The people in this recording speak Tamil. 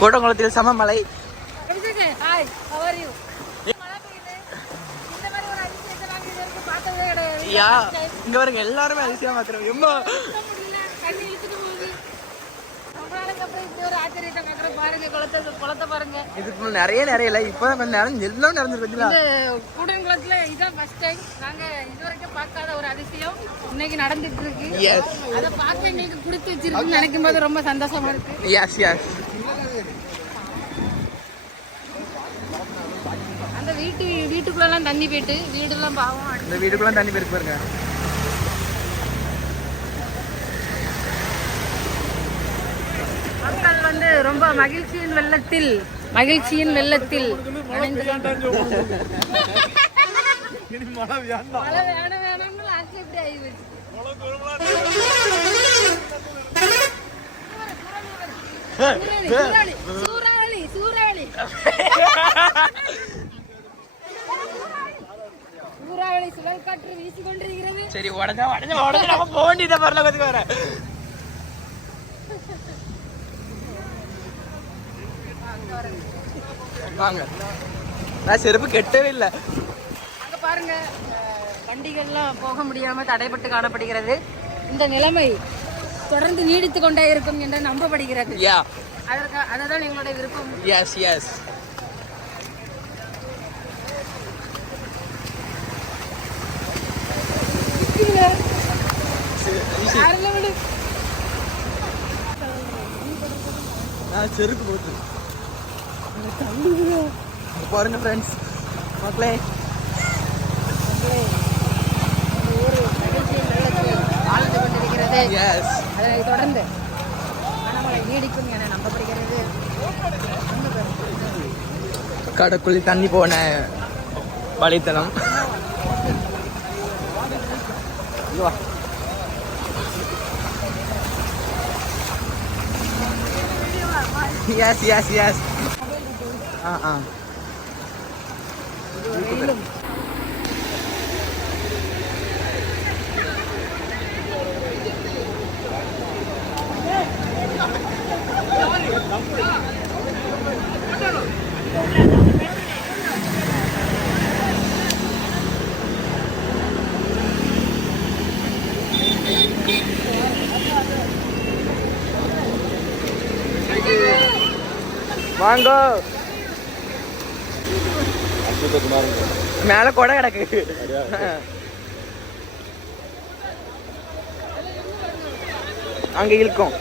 கோட்டங்குளத்தில் சமமழை. இங்க பாருங்க எல்லாருமே அதிசயமா பாக்குறோம். இதுக்கு நிறைய இல்ல இப்பதான் கொஞ்சம் நேரம் எல்லாம் நடந்துருக்கு. கூடங்குளத்துல இதான் ஃபர்ஸ்ட் டைம் நாங்க இதுவரைக்கும் பார்க்காத ஒரு அதிசயம் இன்னைக்கு நடந்துட்டு இருக்கு. அதை பார்க்க எங்களுக்கு கொடுத்து வச்சிருக்குன்னு நினைக்கும் போது ரொம்ப சந்தோஷமா இருக்கு. அந்த வீட்டுக்குள்ள தண்ணி போயிட்டு வீடுலாம் பாவம். இந்த வீட்டுக்குள்ள தண்ணி போயிருக்கு பாருங்க. மக்கள் வந்து ரொம்ப மகிழ்ச்சியின் வெள்ளத்தில் மழை வேணும்னு லாஸ்ட் எப்படி ஆயிடுச்சு. சூறாவளி சுழல் காற்று வீசிக்கொண்டிருக்கிறது. சரி உடனே நம்ம போக வேண்டியதை பரலோகத்துக்கு வர. வாங்க, நான் செருப்பு கெட்டவே இல்லை. அங்க பாருங்க, வண்டிகள்லாம் போக முடியாம தடைப்பட்டு காணப்படுகிறது. இந்த நிலைமை தொடர்ந்து நீடித்து கொண்டே இருக்கும் என்று நம்பப்படுகிறது. அதுதான் எங்களுடைய விருப்பம். செருப்பு போட்டு பாருங்க ஃப்ரெண்ட்ஸ், மக்களே வாழ்ந்து கொண்டிருக்கிறது. அதனை தொடர்ந்து கனமழை நீடிக்கும் என நம்பப்படுகிறது. கடக்குள் தண்ணி போன வலைத்தளம். Yes. வாங்க, மேல கொடை கிடக்கு. அங்க இருக்கும்.